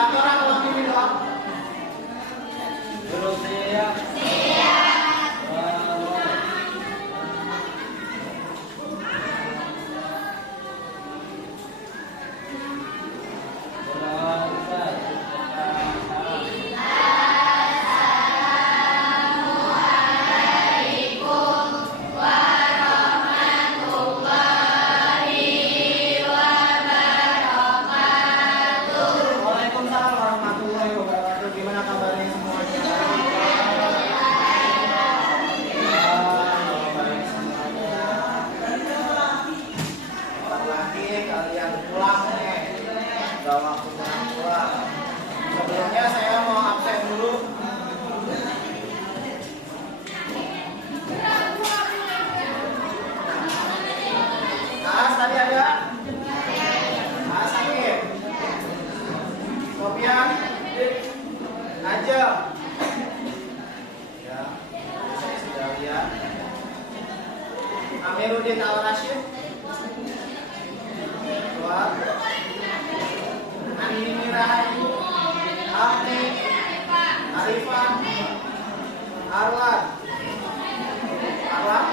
Satu orang ulang ini doang. Terus siap. Waalaikumsalam warahmatullahi wabarakatuh. Gimana kabarnya semuanya? Baik semuanya. Sebentar lagi kalian pulang nih. Udah waktunya pulang. Sebelumnya saya mau absen dulu. Mas tadi ada? Mas sakit? Sofian, Najam, ya, saya sudah lihat. Amiruddin Al Rashid, keluar. Anini Rahayu, Ahni, Arifan, Arwan, Arwan,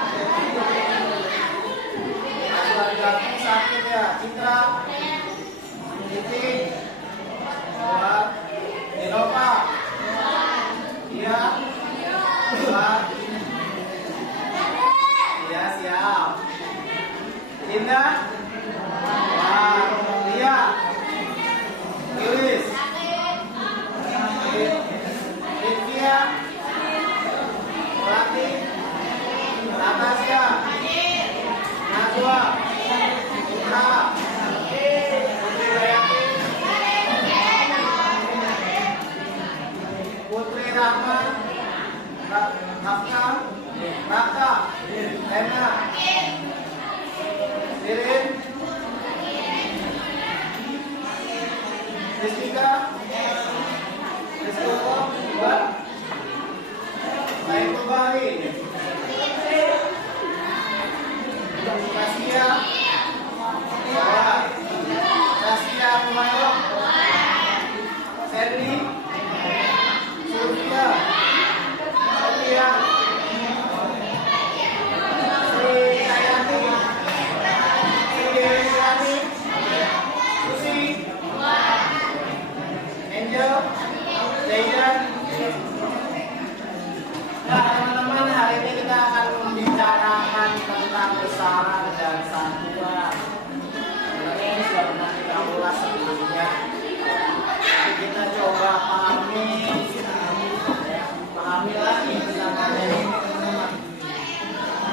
sakit ya, Citra, Titi. Keluar. Nova. Iya. Keluar. Iya, siap. Linda. Keluar. Lia. Lilis. Livia. Rati. Natasha. Najwa. Putra. Putri Bayati. Putri Rahman, Rafka, Raka, Lena, Sirin, Rizkika, Rizkoko, Mbak, Baik Bahari, Tasya, Tasya Kumayo, Serdi, Sylvia, Sylvia, Sri Kayanti, Sri Dewi, Susi, Angel, Zaidan. Nah teman-teman, hari ini kita akan membicarakan tentang besaran dan satuan. Ini sudah pernah kita ulas sebelumnya. Tapi kita coba pahami lagi besaran ini.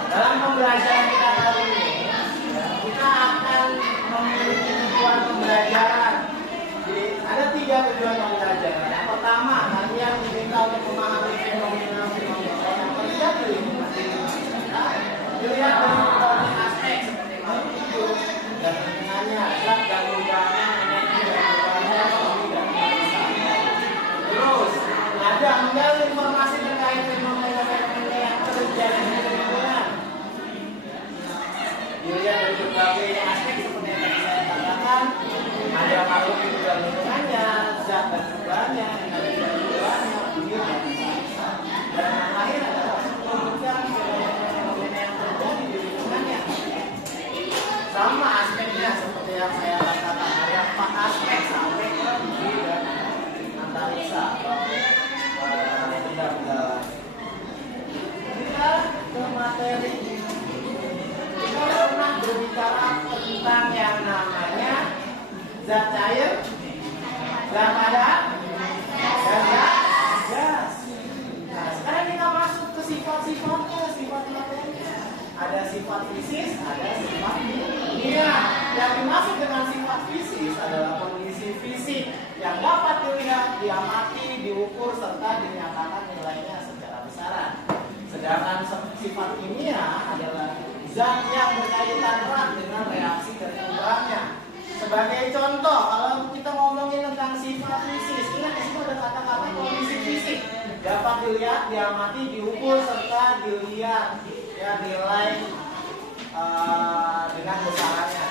Dalam pembelajaran kita kali ini, kita akan memiliki tujuan pembelajaran. Jadi ada 3 tujuan pembelajaran. Yang pertama, kalian diminta untuk memahami fenomena-fenomena yang terjadi di lingkungan kita. Dilihat dari berbagai aspek seperti makro dan lingkungannya, zat dan lingkungannya, energi dan lingkungannya, ekonomi dan kemanusiaan. Terus ada menggali informasi terkait fenomena-fenomena yang terjadi di lingkungan. Dilihat dari berbagai aspek seperti yang tadi saya katakan, ada makhluk hidup dan lingkungannya, zat dan lingkungannya, energi dan lingkungannya, bumi dan kemanusiaan. Dan yang lain adalah penunjang fenomena yang terjadi di lingkungannya. Sama aspeknya seperti yang saya katakan, ada 4 aspek sampai ke bumi dan antariksa atau benda-benda lain. Kita ke materi. Kita pernah berbicara tentang yang namanya zat cair, zat padat, dan zat gas. Nah, sekarang kita masuk ke sifat-sifatnya, sifat materinya. Ada sifat fisis, ada sifat kimia. Yang dimaksud dengan sifat fisis adalah kondisi fisik yang dapat dilihat, diamati, diukur, serta dinyatakan nilainya secara besaran. Sedangkan sifat kimia adalah zat yang berkaitan erat dengan reaksi dan perubahannya. Sebagai contoh, kalau kita ngomongin tentang sifat fisis, ini di situ ada kata-kata kondisi fisik, dapat dilihat, diamati, diukur, serta dilihat ya nilai dengan besarannya.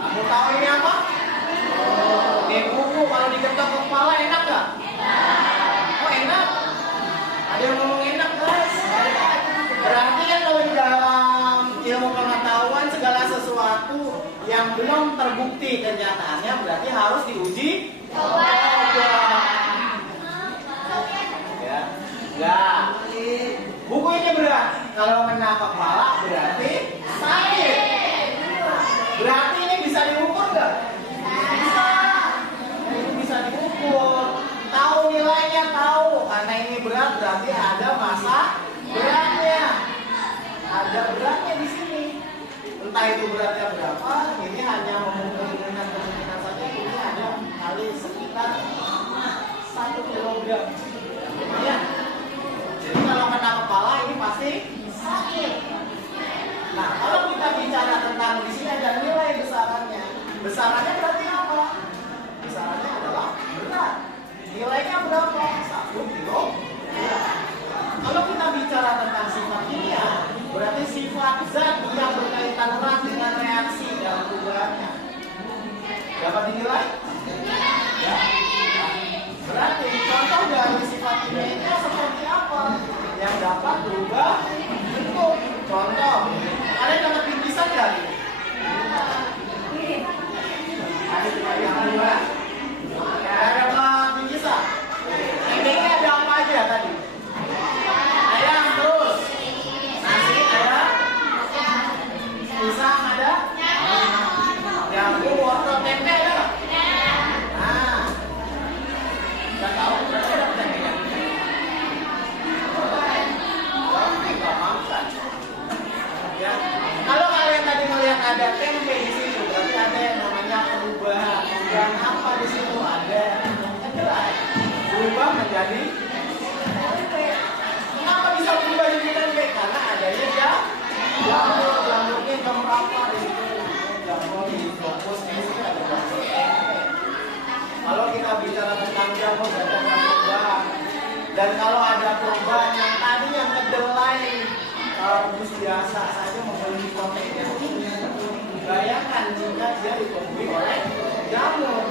Kamu tahu ini apa? Di buku, kalau di belum terbukti kenyataannya, berarti harus diuji coba. Ya, enggak. Buku ini berat. Kalau kena kepala berarti sakit. Nah, berarti ini bisa diukur nggak? Bisa. Ini bisa diukur. Tahu nilainya, tahu. Karena ini berat berarti ada masa beratnya. Ada beratnya di sini. Entah itu beratnya berapa, ini hanya memungkinkan saja, ini ada kali sekitar 1 kilogram. Ya. Jadi kalau kena kepala ini pasti sakit. Nah, kalau kita bicara tentang di sini ada nilai besarannya. Besarannya berarti apa? Besarannya adalah berat. Nilainya berapa? 1 kilo. Kalau kita bicara tentang sifat kimia, berarti sifat zat yang berkaitan erat dengan reaksi dalam perubahannya. Dapat dinilai? Ya. Berarti contoh dari sifat kimianya seperti apa? Yang dapat berubah bentuk. Contoh, kalian dapat bingkisan nggak? Ada dapat bingkisan? Ini ada apa aja tadi? Ayam terus, nasi ada, pisang ada, jagung, wortel, tempe ada. Nah, nggak tahu berarti ada tempe ya? Nggak makan. Ya, kalau kalian tadi melihat ada tempe di situ, berarti ada yang namanya perubahan. Perubahan apa di situ? Ada yang kedelai, berubah menjadi tempe. Kenapa bisa berubah jadi tempe? Karena adanya jamurnya jam berapa di situ? Jamur di fokus di sini ada jamur tempe. Kalau kita bicara tentang jamur ada perubahan. Dan kalau ada perubahan yang tadi yang kedelai rebus biasa saja membeli proteinnya tinggi. Bayangkan jika dia ditumbuhi oleh jamur.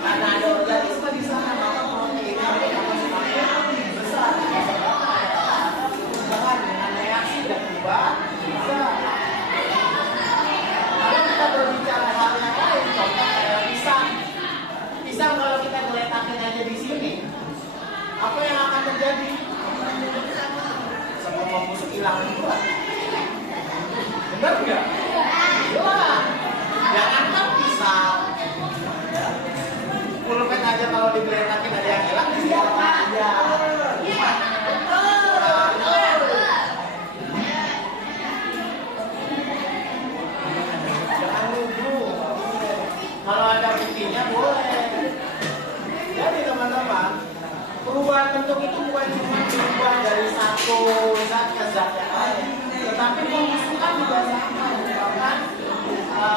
Karena ada organisme di sana, maka proteinnya akan semakin besar. Perubahan dengan reaksi dan perubahan besar. Kalau kita berbicara hal yang lain, contoh kayak pisang. Pisang kalau kita geletakin aja di sini, apa yang akan terjadi? Semua membusuk hilang juga. Benar nggak? Jelas. Jangankan pisang, pulpen aja kalau digeletakin ada yang hilang di siapa? Ya. Jangan nuduh. Kalau ada buktinya boleh. Jadi teman-teman, perubahan bentuk itu bukan cuma berubah dari satu zat ke zat yang lain, tetapi pembusukan juga sama, merupakan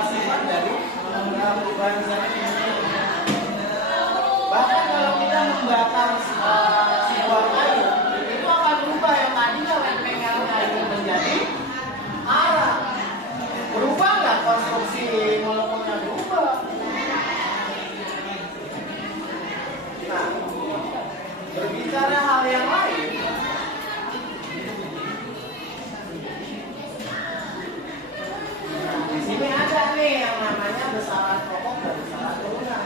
sifat dari perubahan zat ini. Bahkan kalau kita membakar sebuah kayu, itu akan berubah yang tadinya lempengan kayu menjadi arang. Berubah nggak konstruksi molekulnya? Berubah. Nah, berbicara hal yang lain, di sini ada nih yang namanya besaran pokok dan besaran turunan.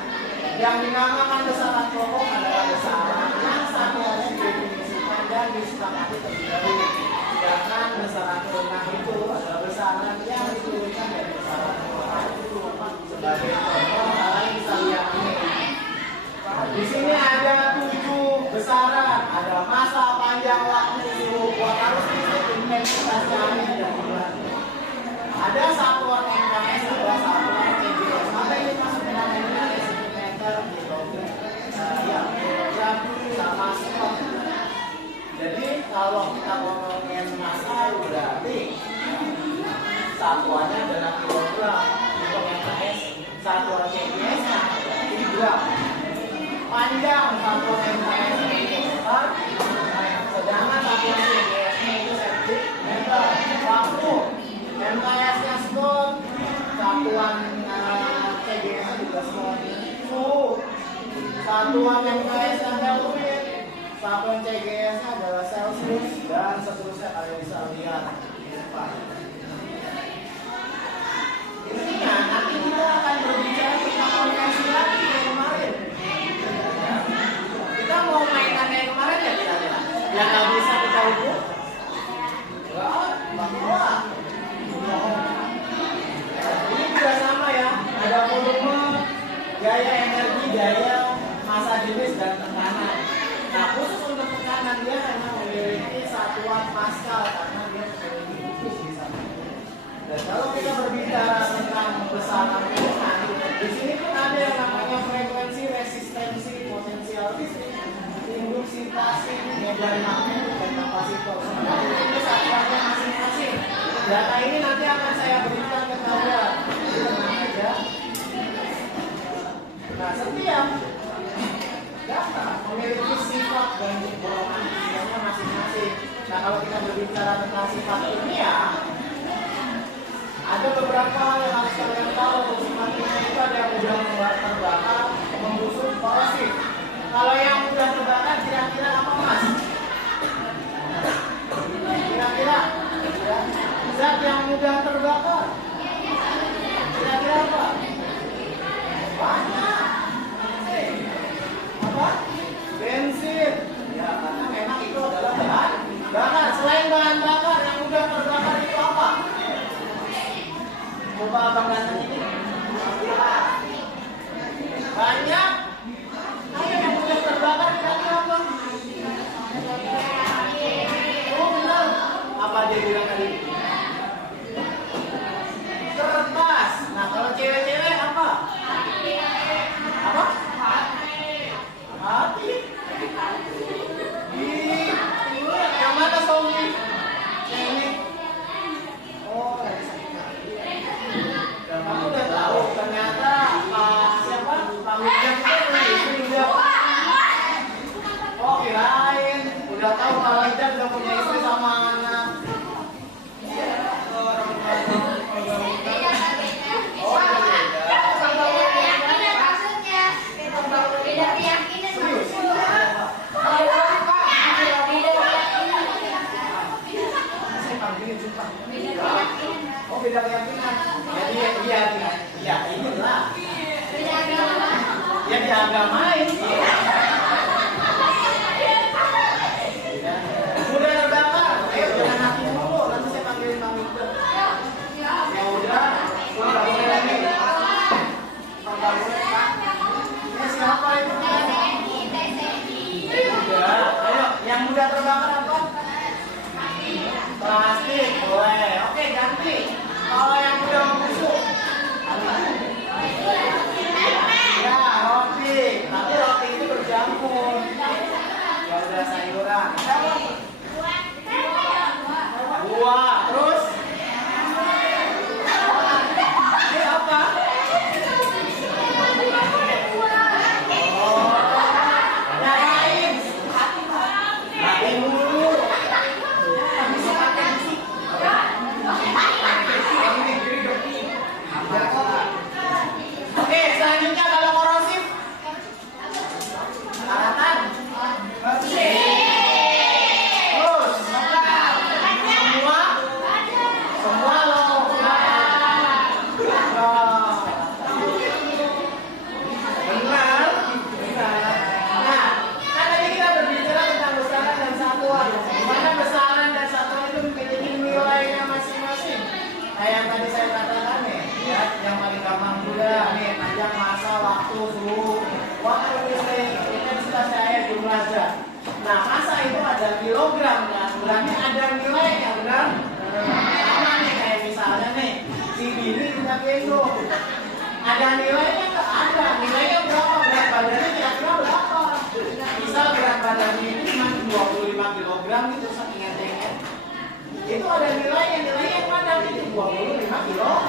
Yang dinamakan besaran pokok adalah besaran yang satuannya didefinisikan dan disepakati terlebih dahulu. Sedangkan besaran turunan itu adalah besaran yang diturunkan dari besaran pokok. Sebagai contoh, kalian bisa lihat ini. Di sini ada 7 besaran, ada masa, panjang waktu, suhu, kuat arus listrik, intensitas cahaya, dan bulan. Ada satuan MKS, ada satuan CGS. Apa ini masuk dalam MKS? Meter, kilogram, kilogram, sama skop. Jadi kalau kita ngomongin masa, berarti satuannya adalah kilogram. Untuk MKS, satuan CGS-nya berarti gram. Panjang satuan MKS itu meter, sedangkan satuan CGS-nya itu centimeter. Waktu MKS-nya skot, satuan CGS-nya juga skot. Suhu, satuan MKS-nya Kelvin, satuan CGS-nya adalah Celsius, dan seterusnya kalian bisa lihat di depan. Intinya nanti energi, daya, massa jenis, dan tekanan. Nah, khusus untuk tekanan dia hanya memiliki satuan Pascal karena dia memiliki khusus di sana. Dan kalau kita berbicara tentang besaran tekanan, di sini pun ada yang namanya frekuensi, resistensi, potensial listrik, induksitasi, medan magnetik, dan kapasitor. Semua ini satuannya masing-masing. Data ini nanti akan saya berikan ke kalian. Tenang aja. Nah, setiap data memiliki sifat dan golongan kimianya masing-masing. Nah, kalau kita berbicara tentang sifat kimia, ada beberapa hal yang harus kalian tahu. Sifat kimia itu ada yang mudah terbakar, membusuk, korosif. Kalau yang mudah terbakar kira-kira apa, Mas? Kira-kira zat yang mudah terbakar kira-kira apa? Banyak. Apa? Bensin. Ya, karena memang itu adalah bahan bakar. Selain bahan bakar yang mudah terbakar itu apa? Coba abang datang ini. Banyak. Ada yang mudah terbakar kira-kira apa? Oh benar. Apa dia bilang tadi? Kertas. Nah, kalau cewek-cewek apa? Apa? Hati. Yang mana Somi? Ini. Oh, dari sana. Dan kamu udah tahu ternyata siapa? Pak Wijak itu punya istri udah. Oh, kirain udah tahu Pak Wijak udah punya istri sama anak. Oh, beda keyakinan. Ya inilah. Ya di agama ini. Udah terbakar. Ayo jangan hati dulu. Nanti saya panggilin Bang Iqbal. Ya udah. Udah boleh lagi. Udah boleh, Pak. Ini siapa itu? Udah. Ayo, yang mudah terbakar apa? Plastik, boleh. Oke, ganti. Kalau yang mudah membusuk, ya roti. Tapi roti itu berjamur. Ya udah sayuran. Buah. Terus? Ini apa? Oh, yang lain. Lain dulu. Oke, selanjutnya kalau korosif karatan. Terus semua loh. Benar. Nah, kan tadi kita berbicara tentang besaran dan satuan. Mana besaran dan satuan itu memiliki nilainya masing-masing. Nah, yang tadi saya katakan nih, ya, yang paling gampang mudah nih, panjang masa, waktu, suhu, waktu listrik, intensitas cahaya, jumlah zat. Nah, masa itu ada kilogram, kan? Berarti ada nilainya, benar? Sama nih, kayak misalnya nih, si Billy kita gendong. Ada nilainya nggak? Ada. Nilainya berapa? Berat badannya kira-kira berapa? Misal berat badannya ini cuma 25 kilogram gitu, saking entengnya. Itu ada nilainya yang mana itu 25 kilo.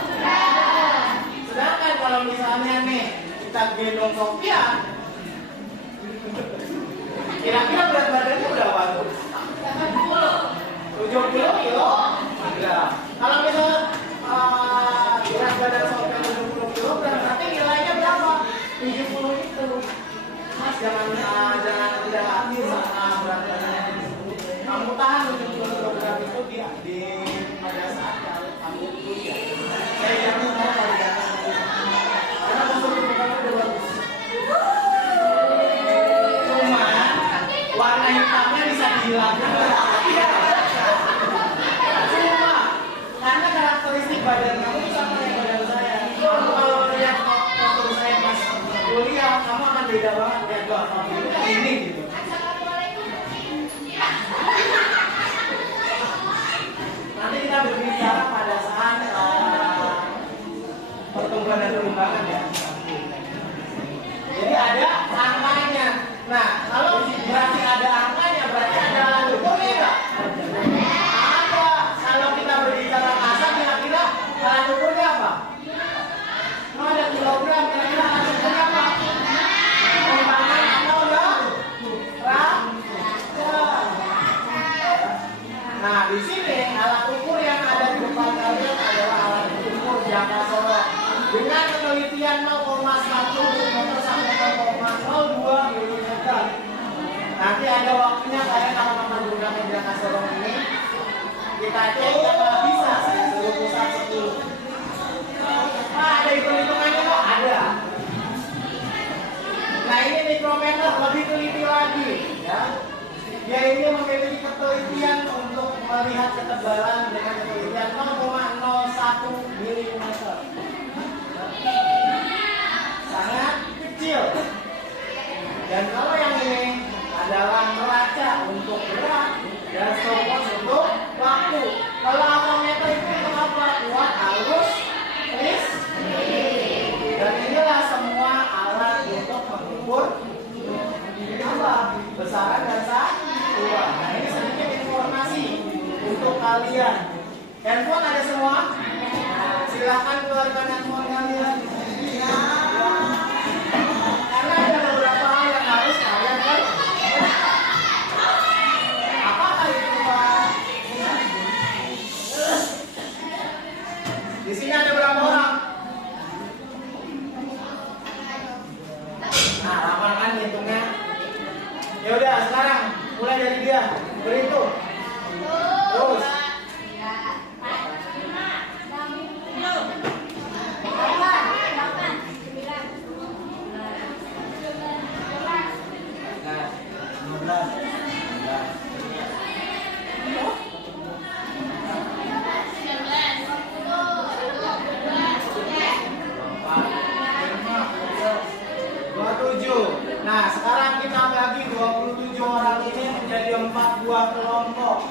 Sedangkan kalau misalnya nih kita gendong Sofian, kira-kira berat badannya berapa tuh? 70 kilo. Kalau misalnya berat badan Sofian 70 kilo, berarti nilainya berapa? 70 itu. Mas jangan rendah hati sama berat badannya. Kamu tahan 70 kg itu di pada saat kamu kuliah. Saya jamin mau pada datang karena musuh kamu udah bagus. Cuma warna hitamnya bisa dihilangkan. Cuma karena karakteristik badan kamu sama dengan badan saya. Kalau lihat foto saya pas kuliah kamu akan beda banget ya tuh ini gitu. Nanti kita berbicara pada saat pertumbuhan dan perkembangan ya. Jadi ada angkanya. Nah, kalau berarti ada angkanya, berarti ada alat ukurnya nggak? Ada. Kalau kita berbicara massa, kira-kira alat ukurnya apa? Oh, ada kilogram, kira-kira alat ukurnya apa? Timbangan atau gram? Nah, di sini alat ukur yang ada di depan kalian adalah alat ukur jangka sorot dengan penelitian 0,1 sampai 0,02 mm. Nanti ada waktunya kalian kalau menggunakan jangka sorot ini kita cek nggak bisa saya suruh pusat 10. Nah, ada hitung-hitungannya kok? Ada. Nah, ini mikrometer lebih teliti lagi ya. Dia ini memiliki ketelitian untuk melihat ketebalan dengan ketelitian 0,01 mm. Sangat kecil. Dan kalau yang ini adalah neraca untuk berat dan stopwatch untuk waktu. Kalau ampermeter itu untuk apa? Kuat, halus, kris. Dan inilah semua alat untuk mengukur apa? Besaran dan satuan. Nah, ini sedikit informasi untuk kalian. Handphone ada semua? Silakan keluarkan handphone kalian. Karena ada beberapa hal yang harus kalian kerjakan. Apakah itu, Pak? Di sini ada berapa orang? Nah, hafalkan hitungnya. Ya udah, sekarang mulai dari dia. Berhitung. Terus. Nah, sekarang kita bagi 27 orang ini menjadi 4 buah kelompok.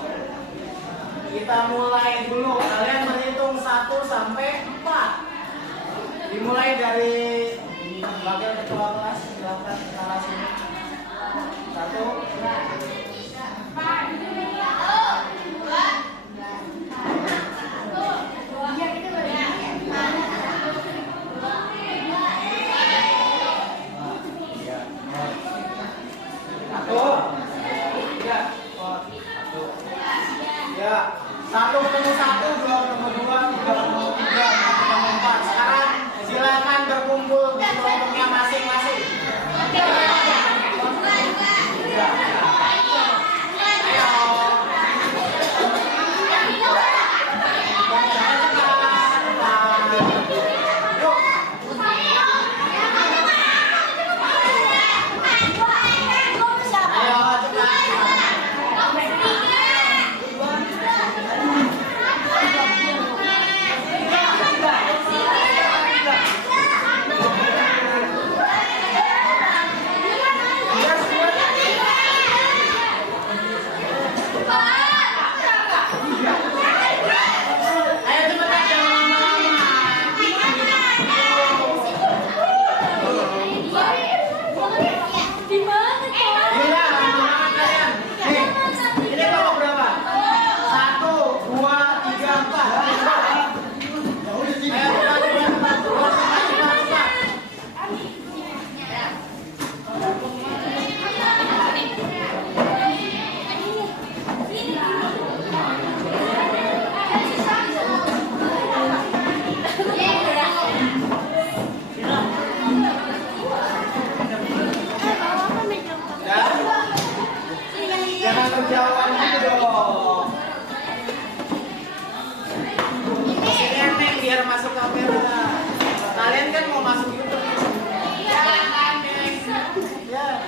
Kita mulai dulu. Kalian berhitung 1 sampai 4. Dimulai dari bagian ketua kelas. Silakan kelas ini. 1, 1 ketemu 1, 2 ketemu 2, 3 ketemu 3, 4 ketemu 4. Sekarang silakan berkumpul di kelompoknya masing-masing. Jangan terjauhan gitu dong. Sini Neng biar masuk kamera. Kalian kan mau masuk YouTube. Ya kan Neng. Ya.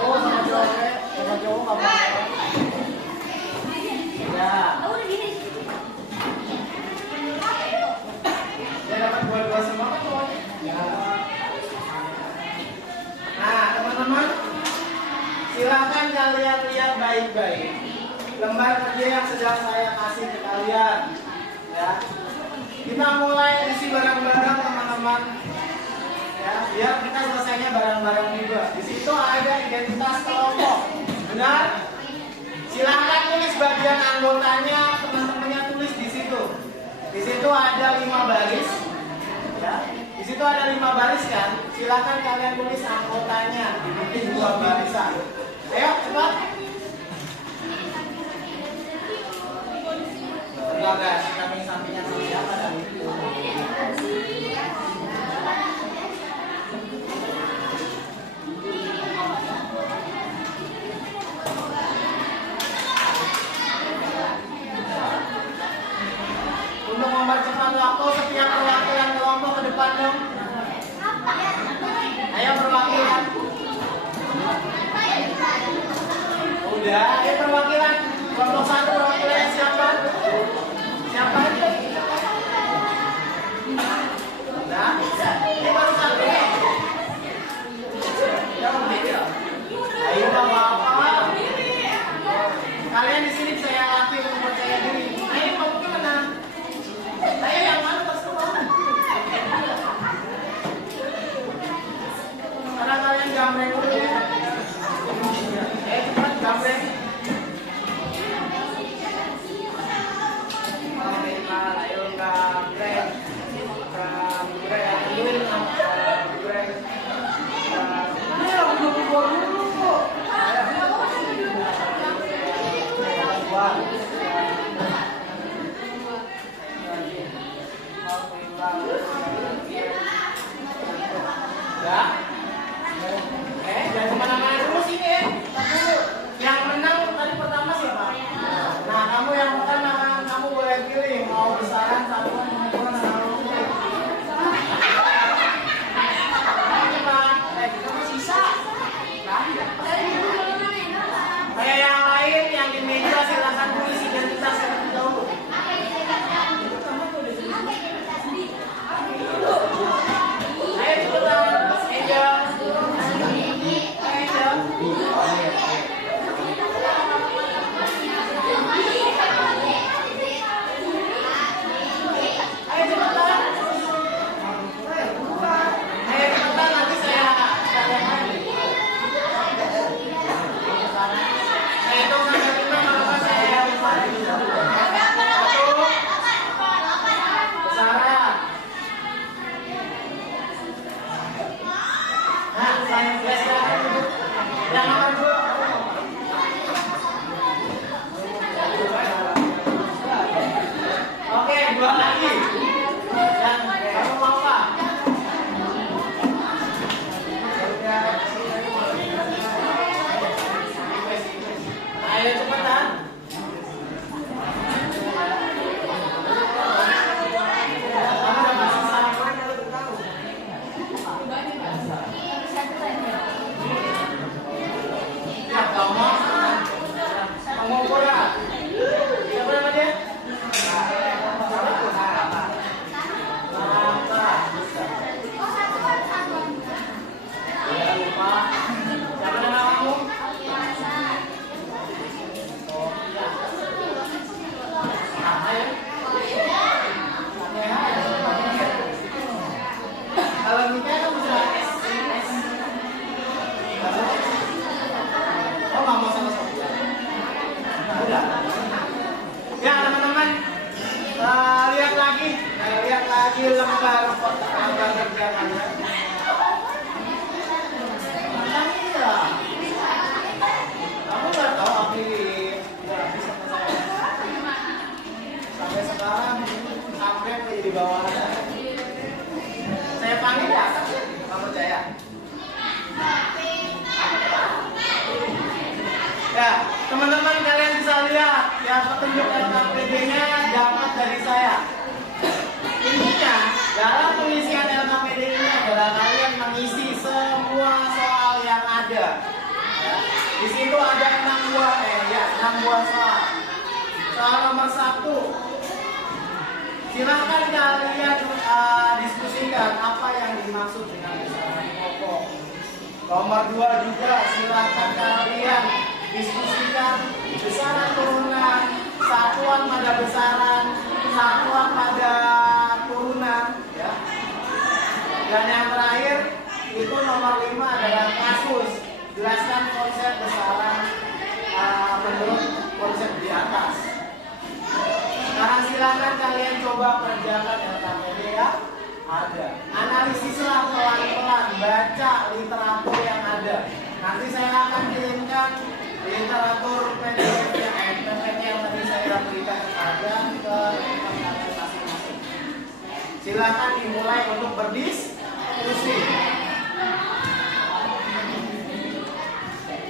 Oh, sama cowok nggak apa-apa. Ya. Ya kalian lihat baik-baik lembar kerja yang sedang saya kasih ke kalian. Ya, kita mulai isi barang-barang teman-teman. Ya, biar kita selesainya barang-barang juga. Di situ ada identitas kelompok. Benar? Silahkan tulis bagian anggotanya, teman-temannya tulis di situ. Di situ ada 5 baris. Ya, di situ ada 5 baris kan? Silahkan kalian tulis anggotanya, dibikin 2 barisan. Ayo cepat. Enggak guys, kami sampingnya siapa tadi? Untuk mempercepat waktu, setiap perwakilan kelompok ke depan dong. Ayo perwakilan. Udah, ayo perwakilan. Kelompok 1 perwakilannya siapa? Siapa itu? Nah, ini baru 1 nih. Ayo bapak. Kalian di sini saya latih untuk percaya diri. Ayo kamu gimana? Ayo yang mana terserah. Karena kalian gambreng dulu ya. Cepat gambreng. Ayo gambreng. Ya. Jangan kemana-mana dulu sini. Dulu. Yang menang tadi pertama siapa? Nah, kamu yang pertama, kamu boleh pilih mau besaran, satuan, maupun naruh. Kamu sisa. Kayak yang lain yang di meja silakan tulis identitas terlebih dahulu. Ayo cepetan, meja. Ya, teman-teman kalian bisa lihat ya petunjuk LKPD-nya dapat dari saya. Intinya dalam pengisian LKPD ini adalah kalian mengisi semua soal yang ada. Ya, di situ ada 6 buah soal. Soal nomor 1. Silahkan kalian diskusikan apa yang dimaksud dengan besaran pokok. Nomor 2 juga silahkan kalian diskusikan besaran turunan, satuan pada besaran, satuan pada turunan, ya. Dan yang terakhir itu nomor 5 adalah kasus. Jelaskan konsep besaran menurut konsep di atas. Sekarang silakan kalian coba kerjakan LKPD ya. Ada. Analisislah pelan-pelan, baca literatur yang ada. Nanti saya akan kirimkan literatur PDF yang PPT yang tadi saya berikan kepada ke kalian masing-masing. Silakan dimulai untuk berdiskusi.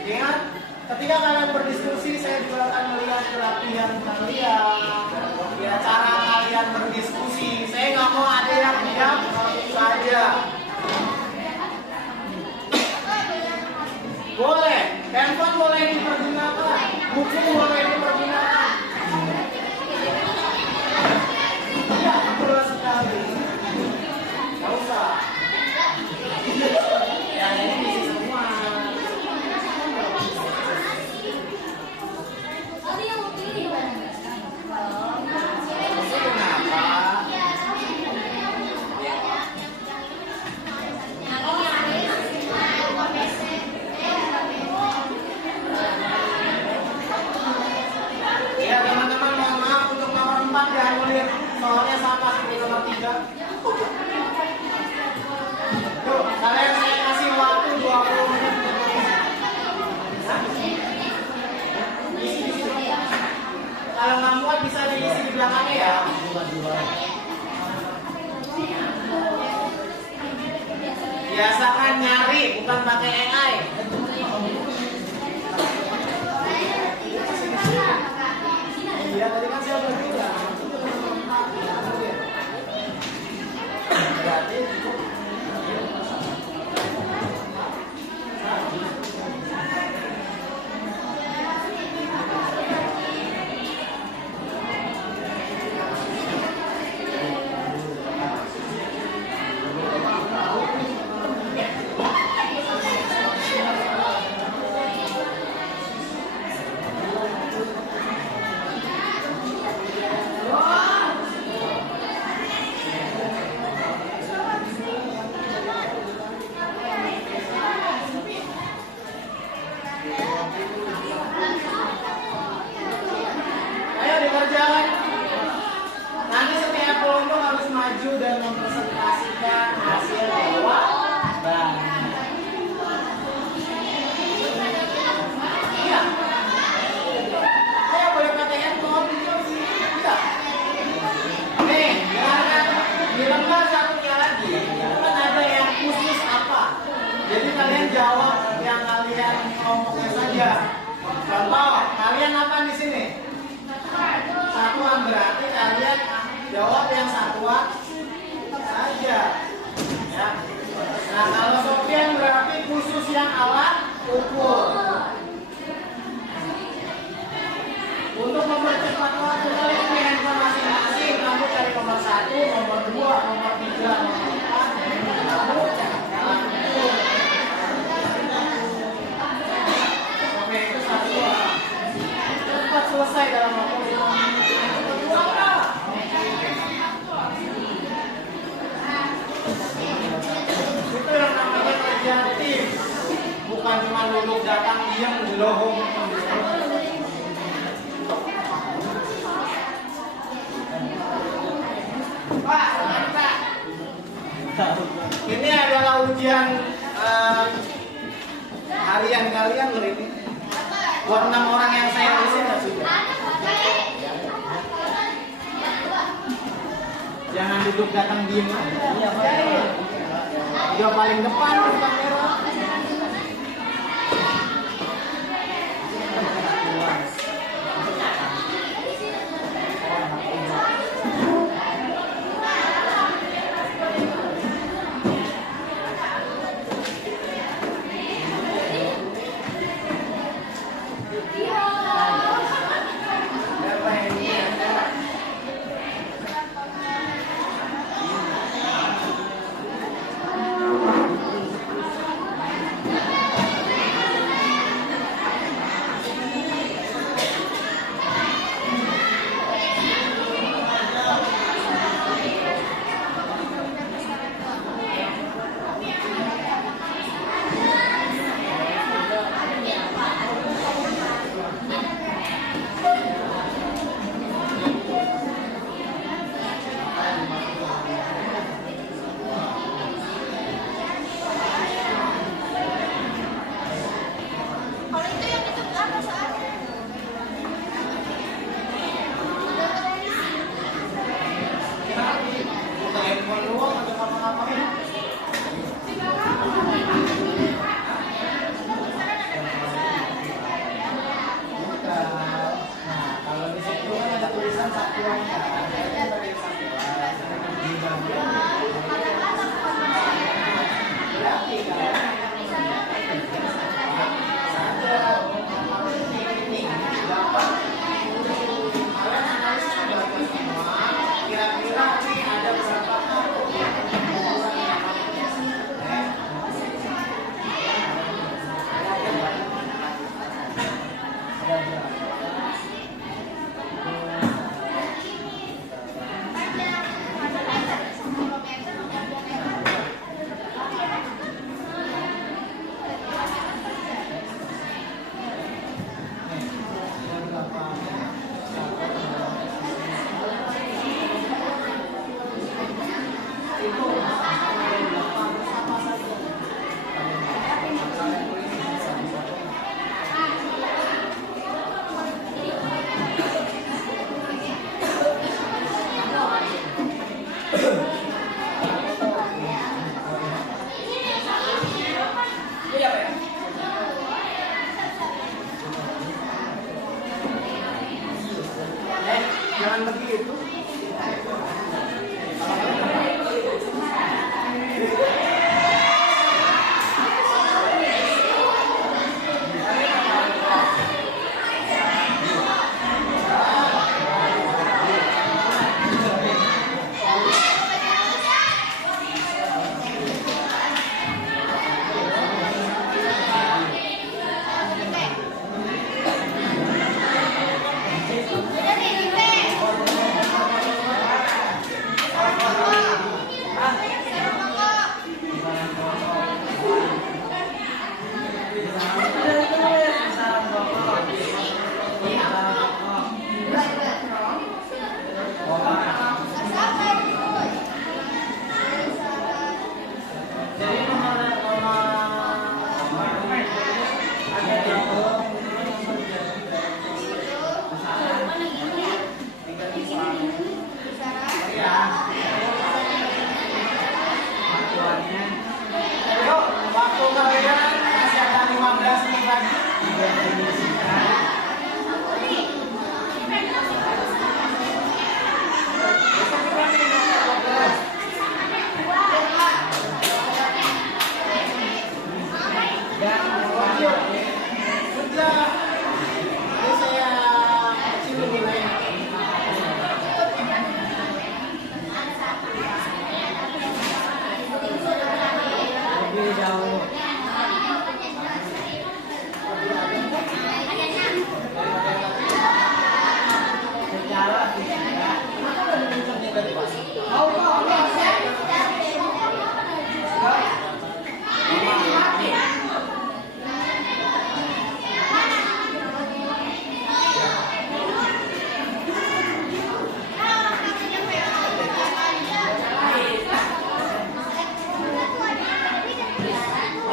Ingat, ketika kalian berdiskusi, saya juga akan melihat kerapian kalian, ya, cara kalian berdiskusi. Saya nggak mau ada yang diam saja. Boleh, handphone boleh dipergunakan, buku boleh dipergunakan. Ya, betul sekali. Nggak usah. Yang ini bisa semua. Ya teman-teman, mohon maaf untuk nomor 4 dianulir, soalnya sama seperti nomor 3. Yuk, kalian saya kasih waktu 20 menit. Kalau nggak muat bisa diisi di belakangnya ya. Biasakan nyari, bukan pakai AI. Iya, tadi kan saya udah bilang. Berarti ayo dikerjakan. Nanti setiap kelompok harus maju dan mempresentasikan hasil jawaban. Iya. Ayo boleh pakai handphone. Iya. Nih, dengarkan. Di lembar satunya lagi, kan ada yang khusus apa. Jadi kalian jawab yang kalian kelompoknya saja. Contoh, kalian apa di sini? Satuan, berarti kalian jawab yang satuan saja. Ya. Nah, kalau Sofian berarti khusus yang alat ukur. Untuk mempercepat waktu kalian di handphone masing-masing, kamu cari nomor 1, nomor 2, nomor 3, nomor 4, kamu cari alat ukur. Oke, itu satuan. Cepat selesai dalam waktu 5 menit. Itu yang namanya kerja tim, bukan cuma duduk datang diam gelohong. Pak, ini adalah ujian harian kalian loh ini. Buat 6 orang yang saya tulisin ya sudah. Jangan duduk datang diem aja. Udah paling depan di kamera.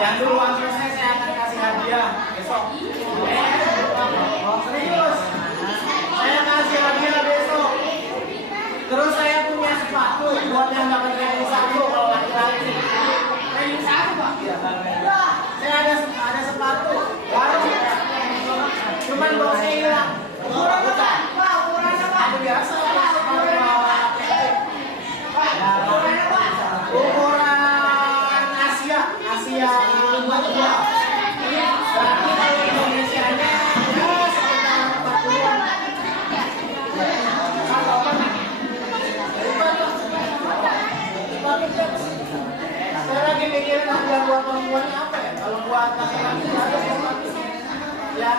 Yang duluan selesai saya akan kasih hadiah besok. Serius, saya kasih hadiah besok. Terus saya punya sepatu buat yang dapat ranking 1 kalau laki-laki. Ranking 1 Pak? Iya. Saya ada sepatu baru. Cuman boxnya hilang. Ukuran apa? Pak, ukurannya Pak? Biasa. Ukuran Asia 42. Berarti kalau Indonesianya ya sekitar 40-an. Saya lagi mikirin harga buat perempuannya apa ya? Kalau buat laki-laki ada sepatu ya.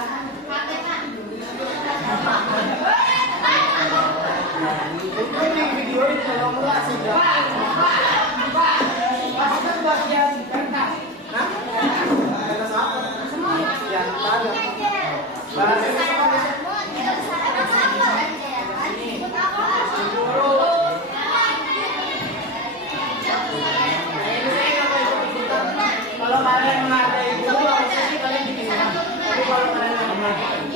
Itu di video ini kalau murah sih maksudnya bagian pentas. Nah, pentas apa? Yang tadi. Bahasanya apa? Kalau kalian menghargai guru, harusnya sih kalian bikin rumah. Tapi kalau kalian nggak menghargai,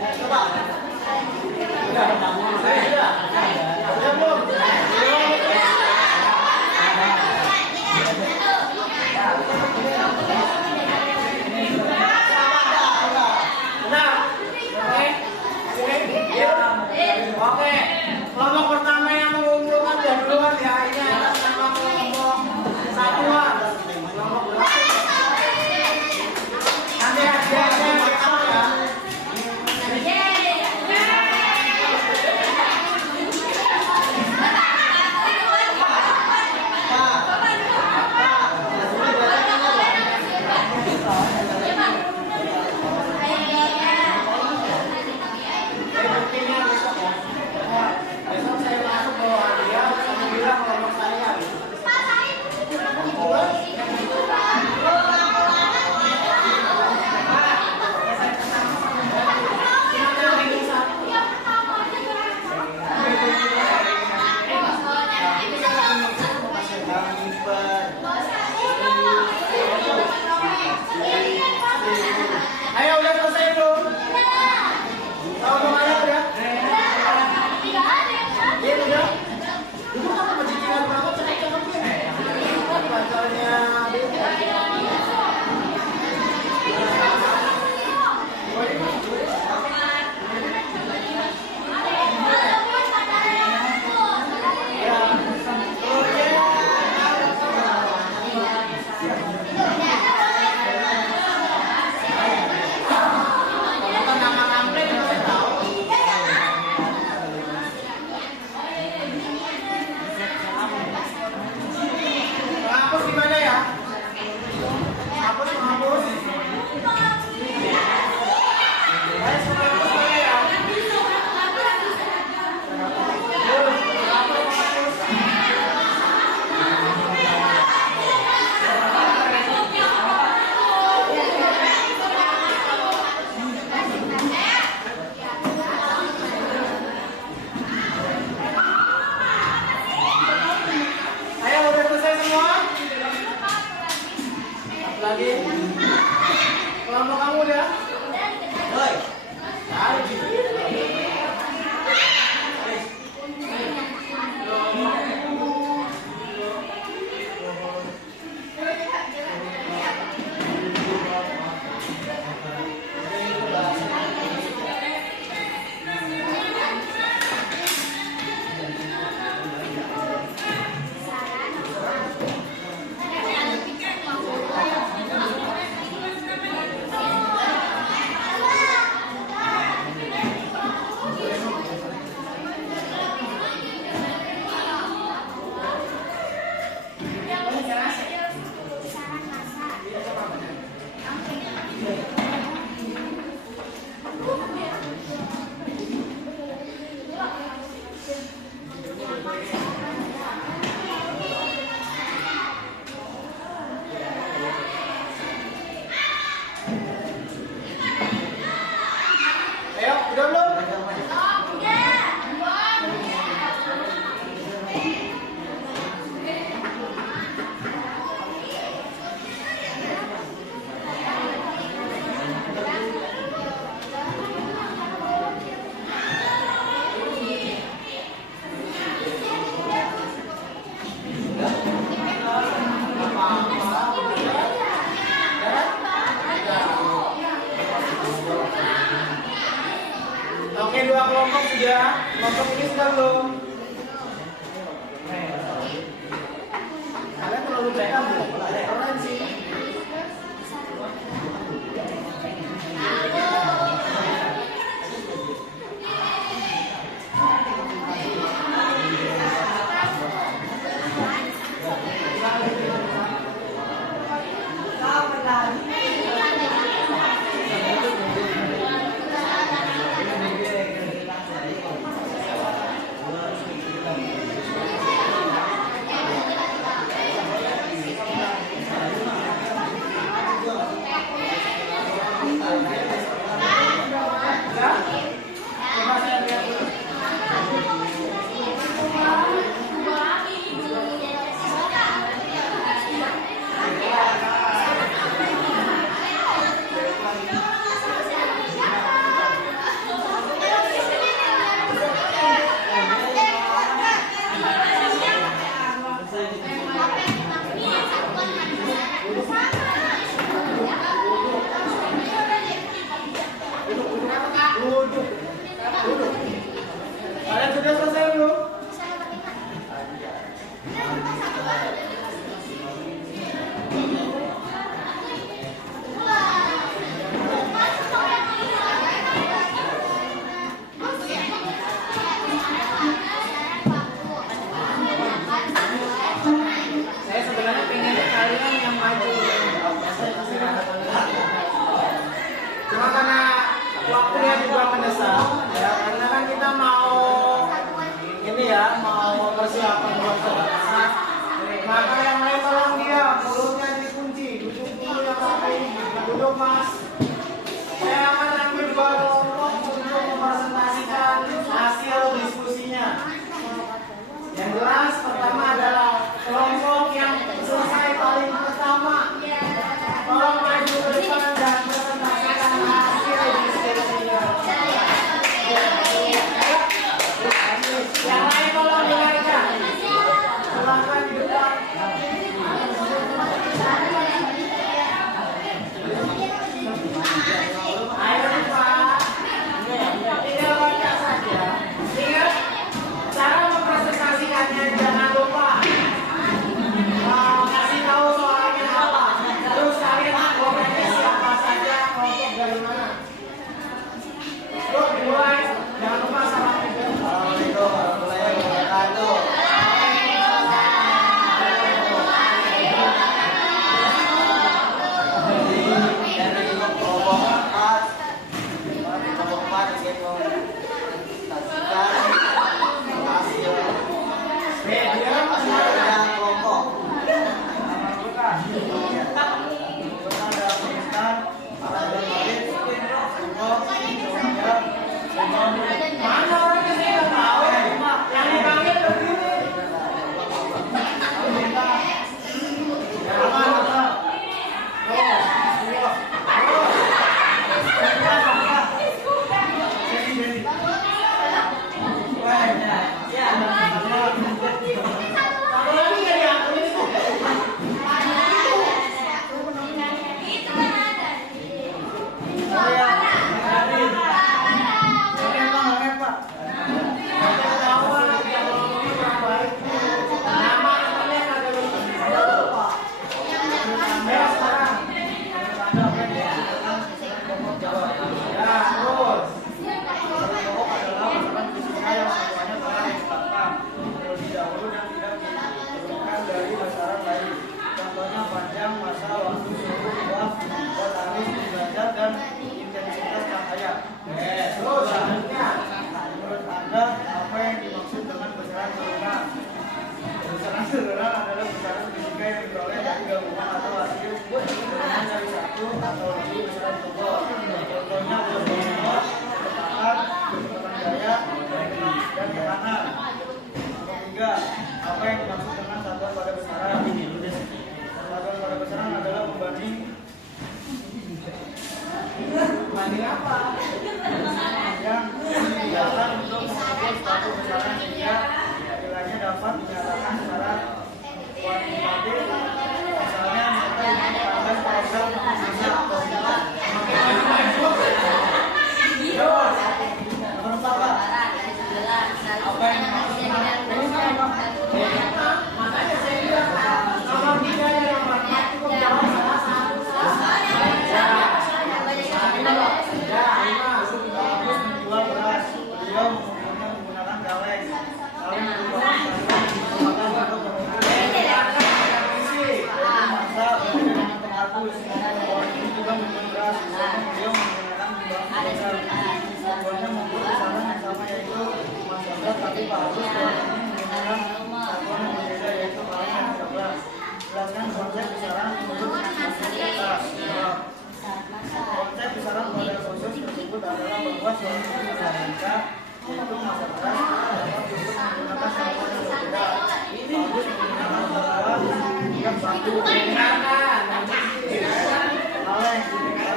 Coba. Udah belum? Oke, kelompok pertama yang mengumpulkan dan duluan ya, ini atas nama kelompok satuan. Kelompok berapa? Nanti hadiahnya yang pertama ya. Besok saya masuk bawa hadiah, saya bilang kelompok saya. Ayo udah selesai belum? Tahu kemana udah? Iya udah. Dulu kan pendidikan banget cakep-cakep ya. Pacarnya hapus gimana ya? Hapus. Ayo semua hapus mana ya? Ayo udah selesai semua? Lagi? Kelompok kamu udah? Woi. Ayo, udah belum? Oke, dua kelompok sudah. Kelompok ini sudah belum? Kalian terlalu beda bu. Keren sih. Duduk. Duduk. Kalian sudah selesai belum? Saya sebenarnya pengen kalian yang maju. Cuma karena waktunya juga mendesak, ya karena kan kita mau ini ya, mau persiapan buat sebentar. Maka yang lain tolong dia mulutnya dikunci, duduk dulu yang rapi, duduk mas. Saya akan ambil dua kelompok untuk mempresentasikan hasil diskusinya. Yang jelas pertama adalah kelompok yang selesai paling pertama. Tolong maju ke depan dan presentasikan hasil diskusinya. Yang lain tolong dengarkan. Silakan di depan. Ayo Pak. Tinggal baca saja. Ingat, cara mempresentasikannya jangan lupa kasih tahu soalnya apa. Terus kalian kelompoknya siapa saja, kelompok dari mana. Yuk dimulai. Jangan lupa salam. Assalamualaikum warahmatullahi wabarakatuh. Dari kelompok 4 ingin mempresentasikan hasil media kelompok. Mana orangnya saya nggak tahu. Yang dipanggil begini. Apa yang dimaksud dengan satuan pada besaran? Satuan pada besaran adalah membanding apa? Yang digunakan untuk mengukur suatu besaran sehingga nilainya dapat dinyatakan secara kuantitatif. Misalnya kita menggunakan program mengingat positif. Nomor 4 Pak. Apa yang dimaksud dengan makanya saya bilang nomor 3 dan nomor 4 cukup jawab salah satu. Bagus menjual beras. Beliau menggunakan kaleng. Kaleng merupakan untuk masa dengan penghapus. Orang ini juga menjual beras. Beliau menggunakan contohnya membuat besaran yang sama yaitu Mas Gabras, tapi Pak Agus menggunakan satuan yang berbeda yaitu kaleng dan Gabras. Jelaskan konsep besaran menurut Universitas. Konsep besaran pada khusus tersebut adalah bahwa suatu dinamika untuk masa beras dapat untuk menggunakan satuan yang berbeda. Bagus menggunakan satuan yang satu. Kaleng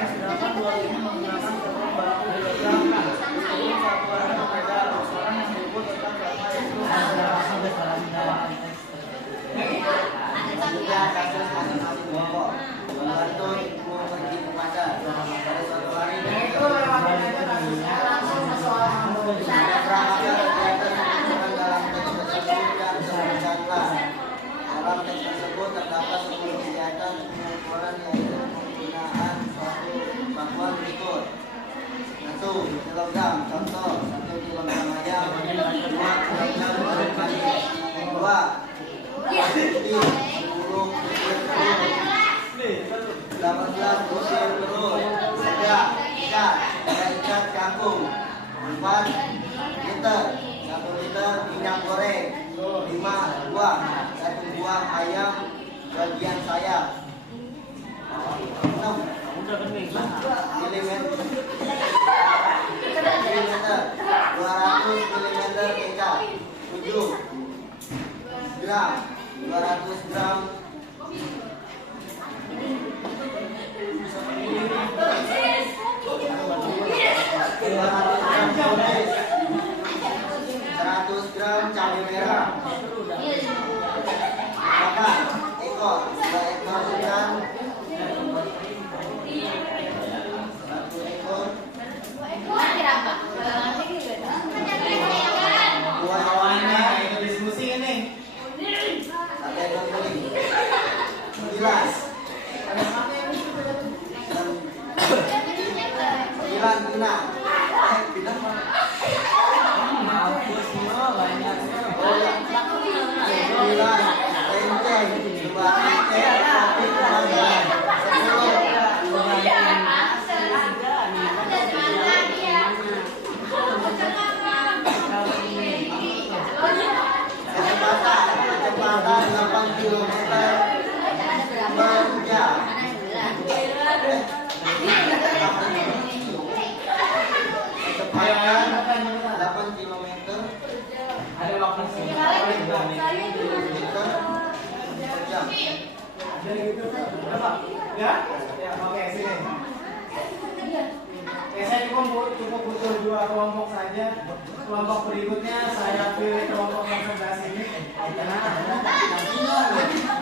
sedangkan dua ini menggunakan satuan baku kilogram. Meskipun satuannya berbeda, besaran yang disebut tetap sama yaitu juga kasus masing-masing kelompok membantu memberi kepada pada suatu hari itu gram. Contoh 1 kilogram ayam 2 kilogram telur padi 2 10 18 butir telur 3 ikat kangkung 4 liter 1 liter minyak goreng 5 buah 1 buah ayam bagian sayap 6 milimeter 200 milimeter kecap 7 gram 200 gram 100 gram cabai merah 4 ekor 2 ekor udang 1 ekor 2 Awalnya ekor itu diskusi ini. 1 ekor kuning 9 tuna bintang Mampus semua banyak. 9 renceng 2 renceng kopi kemasan 10 kecepatan 8 kilometer per jam kecepatan 8 kilometer Ada waktu sih. per jam. Jadi gitu. Berapa? Ya? Ya, oke sini. Ya, saya cukup butuh 2 kelompok saja. Kelompok berikutnya saya pilih kelompok yang sebelah sini. Karena nggak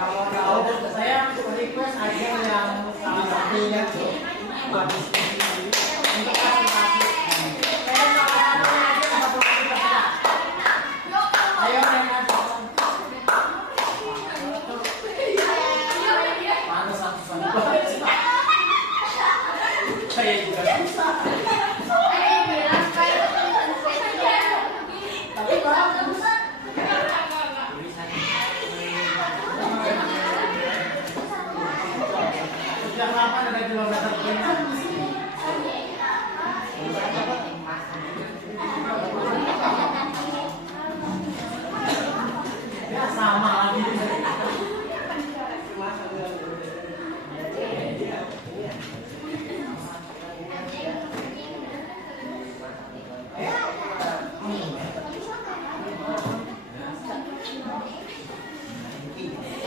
mau tahu. Saya request aja yang salah satunya buat diskusi ini. Untuk kasih. Saya salah satunya aja 40%. Ayo yang masuk. Mana satu-satu. Saya juga bisa. Tapi bagus. Sejak kapan ada kilometer genap di sini? Ya sama lagi.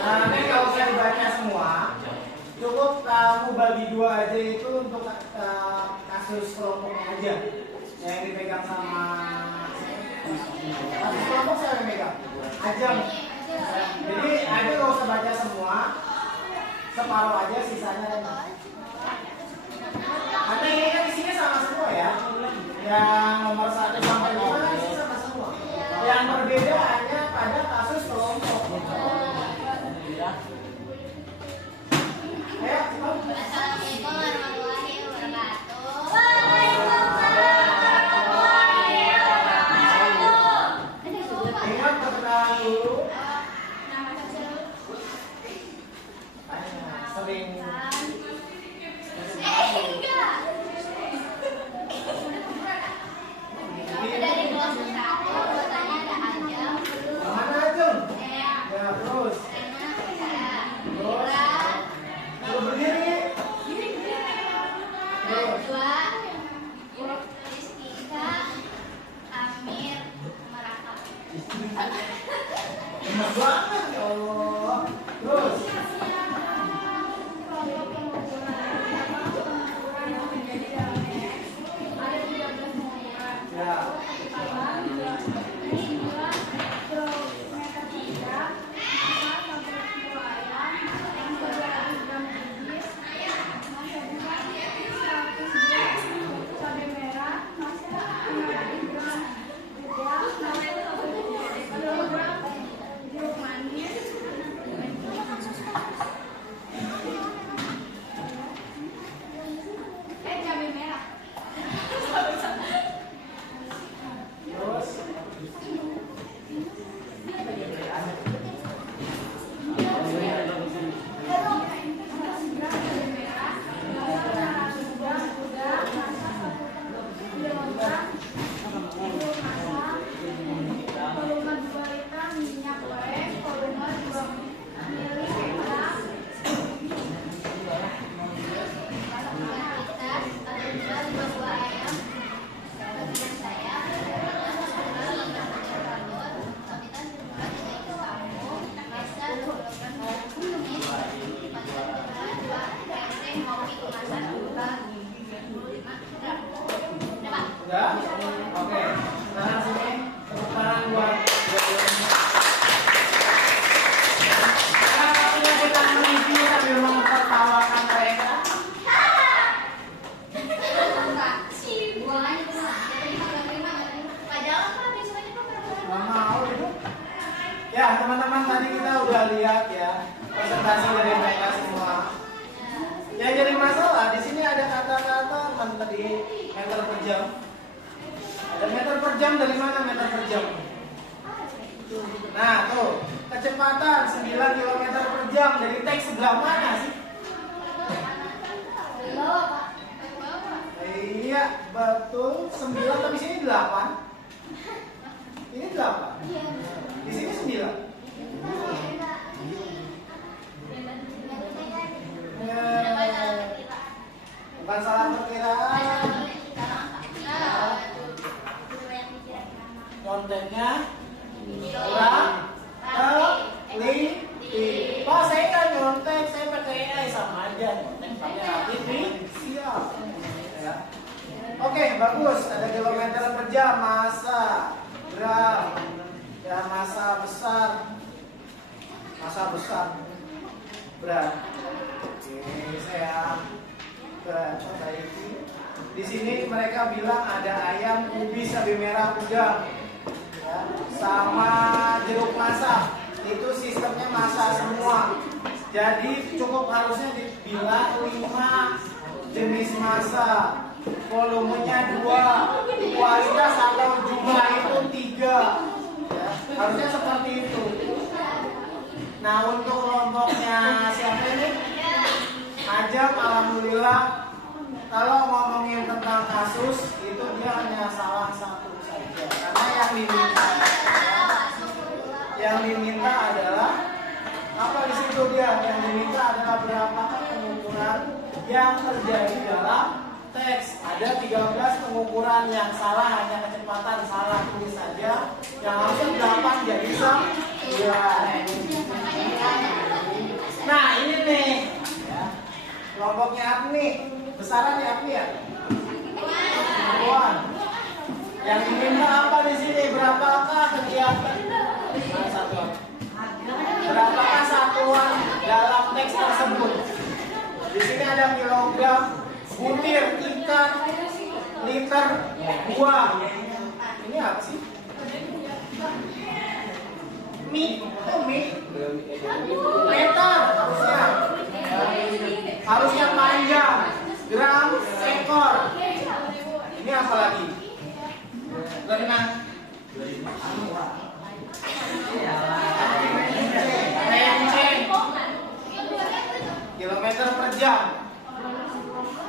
Nah, ini kalau saya dibaca semua, cukup kamu bagi 2 aja itu untuk kasus kelompoknya aja yang dipegang sama kasus kelompok saya yang pegang Ajeng. Jadi ada kalau usah baca semua, separuh aja sisanya. Karena ini kan isinya sama semua ya. Yang nomor 1 sampai 5 kan isinya sama semua. Yang berbeda hanya pada kasus kelompok. Ayo, cepat. Assalamualaikum warahmatullahi wabarakatuh. Ingat perkenalan dulu. Sering. Dari kelas 1, anggotanya ada Ajeng, Mana Ajeng? Ea, Ya terus. Rena, Sarah, Terus. Ira, Lu berdiri. Najwa, Rizkika, Amir, sama Raka. Enak banget ya Allah. Terus. Ya. Oke, tangan sini, tepuk tangan buat. Sekarang waktunya kita mereview sambil mempertawakan mereka. Nggak mau itu. Ya teman-teman, tadi kita udah lihat ya presentasi dari mereka semua. Yang jadi masalah di sini ada kata-kata tadi meter per jam. Ada meter per jam, dari mana meter per jam? Nah tuh, kecepatan 9 km per jam dari teks sebelah mana sih? Iya betul, 9 tapi sini 8. Ini 8. Di sini 9. Bukan salah perkiraan. Kontennya kurang teliti. Oh, saya nggak nyontek, saya pakai AI sama aja. Nyontek pakai artificial. Ya. Oke, bagus. Ada kilometer per jam, massa, gram, ya massa besar, berat. Oke, saya perbaiki. Di sini mereka bilang ada ayam kubis cabai merah udang, ya, sama jeruk masak. Itu sistemnya masak semua. Jadi cukup harusnya dibilang 5 jenis masak. Volumenya 2, kualitas atau jumlah itu 3. Ya, harusnya seperti itu. Nah untuk kelompoknya siapa ini? Ajam, alhamdulillah. Kalau ngomongin tentang kasus itu dia hanya salah satu saja. Karena yang diminta adalah apa di situ dia? Yang diminta adalah berapakah pengukuran yang terjadi dalam teks. Ada 13 pengukuran yang salah, hanya kecepatan salah tulis saja. Yang harusnya 8 jadi 9. Nah ini nih ya. Kelompoknya apa nih? Besarannya apa ya? Satuan. Yang diminta apa di sini? Berapakah kegiatan? Satuan. Berapakah satuan dalam teks tersebut? Di sini ada kilogram, butir, ikan, liter, buah. Ini apa sih? Mie, meter harusnya panjang, gram, ekor. Ini apa lagi? Renang, renceng, kilometer per jam.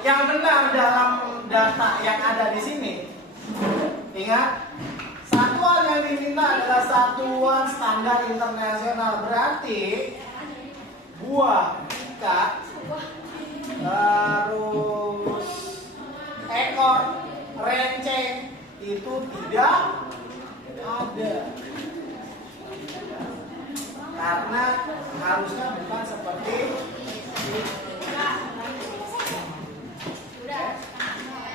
Yang benar dalam data yang ada di sini, ingat, satuan yang diminta adalah satuan standar internasional. Berarti buah, ikan, terus ekor, renceng itu tidak ada. Karena harusnya bukan seperti ini.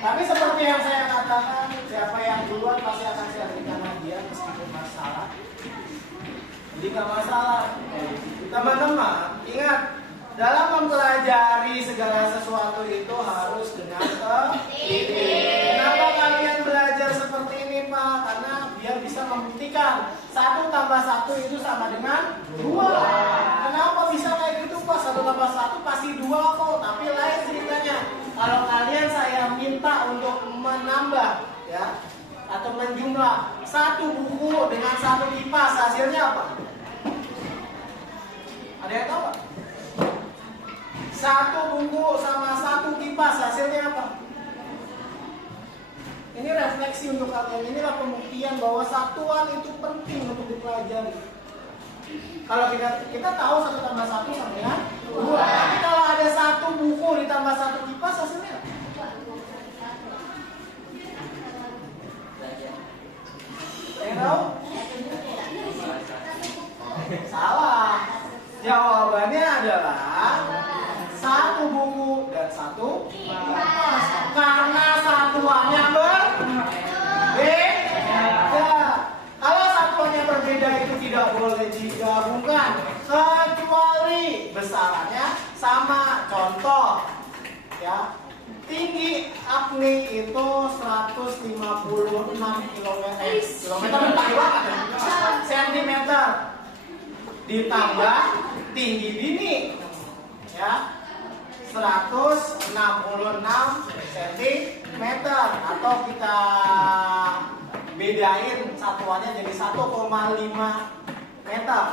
Tapi seperti yang saya katakan, siapa yang duluan pasti akan saya berikan hadiah meskipun masalah. Jadi nggak masalah. Teman-teman, ingat, dalam mempelajari segala sesuatu itu harus dengan teliti. Kenapa kalian belajar seperti ini, Pak? Karena biar bisa membuktikan 1 tambah 1 itu sama dengan 2. Kenapa bisa kayak gitu, Pak? 1 tambah 1 pasti 2 kok. Tapi lain ceritanya. Kalau kalian saya minta untuk menambah ya atau menjumlah 1 buku dengan 1 kipas, hasilnya apa? Ada yang tahu? 1 buku sama 1 kipas, hasilnya apa? Ini refleksi untuk kalian. Inilah pembuktian bahwa satuan itu penting untuk dipelajari. Kalau kita tahu 1 tambah 1 sama dengan 2. Tapi kalau ada 1 buku ditambah 1 kipas, hasilnya apa? Yang tahu? Salah. Jawabannya adalah 1 buku dan 1 kipas. Karena satuannya berbeda. kilometer pakai banget ya. Sentimeter ditambah tinggi dini ya 166 cm atau kita bedain satuannya jadi 1,5 meter.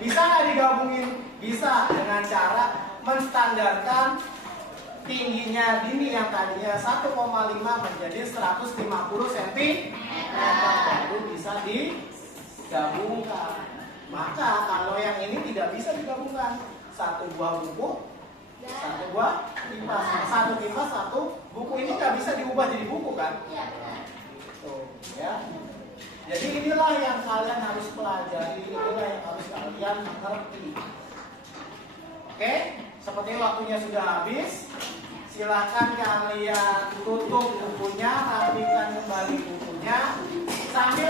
Bisa nggak digabungin? Bisa dengan cara menstandarkan tingginya dini yang tadinya 1,5 menjadi 150 cm baru bisa digabungkan. Maka kalau yang ini tidak bisa digabungkan, satu buah buku, satu buah kipas, satu kipas, satu buku ini nggak bisa diubah jadi buku kan? Tuh, ya. Jadi inilah yang kalian harus pelajari, inilah yang harus kalian mengerti. Oke, seperti waktunya sudah habis. Silahkan kalian tutup bukunya, rapikan kembali bukunya, sambil